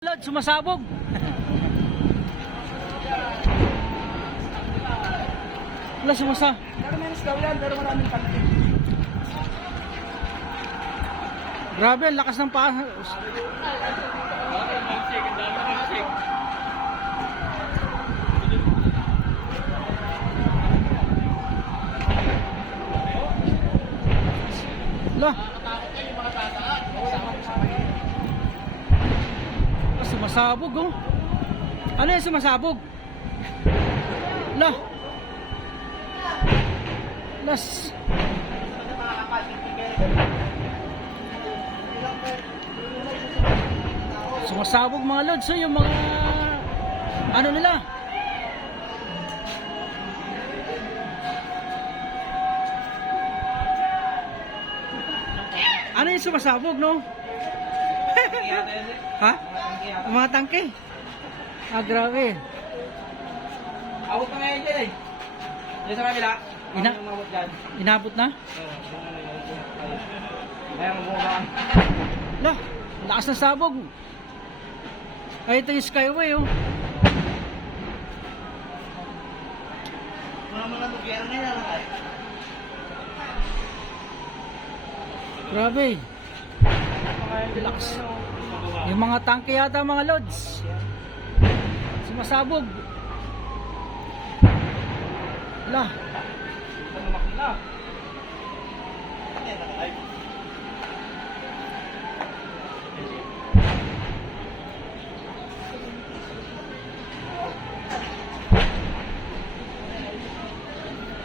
Lod, sumasabog. Wala, sumasa. Pero menos daw yan, pero maraming pantin. Grabe, ang lakas ng paa. Wala. Sumasabog, oh. Ano yung sumasabog? Lah. Las. Sumasabog mga lods, so yung mga ano nila. Ano yung sumasabog, no? Ha? Mga tangke. Ah, grabe. Awot pa ngayon dyan eh. Diyan sa kabila. Inabot na? Kaya mabuhaan. Lah, lakas ng sabog. Ay, ito yung Skyway, oh. Wala mo lang magyara na yan. Grabe. Lakas. Yung mga tangke yata mga lods. Sumasabog. Lah. Ano makina?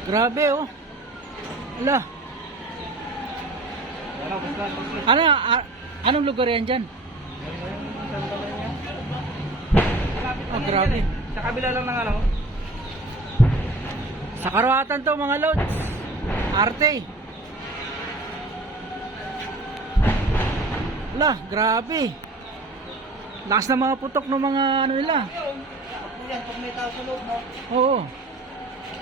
Grabe, oh. Lah. Ano, anong lugar yan dyan? Oh, grabe. Sa kabila lang ng ano. Sa Karuhatan to mga lods. Arte. Lah, grabe. Lakas ng mga putok ng mga ano nila. Pag may tao sa loob, no? Oo.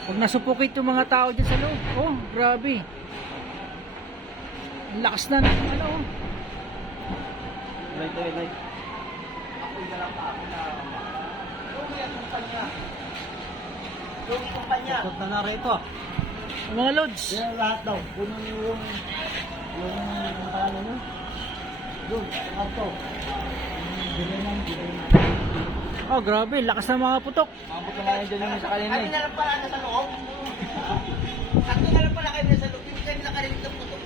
Pag nasupukit yung mga tao dyan sa loob. Oh, grabe. Ang lakas na ng ano. Light. Ako yung lang pa ako na. Yung kumpanya. Yung kumpanya. Takot na rito. Mga lods. Yan lahat daw. Puno yung ano nyo. Doon, ato. Dinan. Oh, grabe. Lakas ng mga putok. Mabot na nga dyan yung sa kanina. Kami na lang pala nasa loob. Sakto na lang pala kayo nasa loob. Hindi kayo nakarinig ng putok.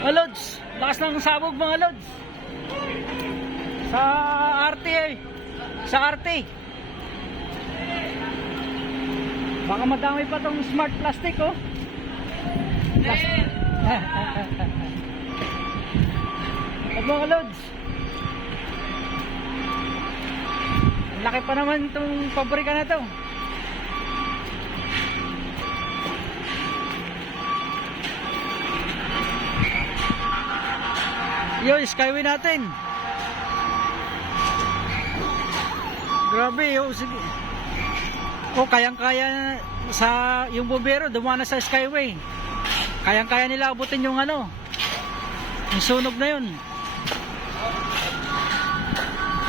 Mga lods. Lakas ng sabog mga lods. Sa Arte eh. Sa Arte. Baka madami pa tong smart plastic, oh. At mga lods, laki pa naman itong pabrika na to. Yo, Skyway natin. Grabe, oh, sige. Oh, kayang-kaya sa yung bumbero dumana sa Skyway. Kayang-kaya nila abutin yung ano, yung sunog na yun.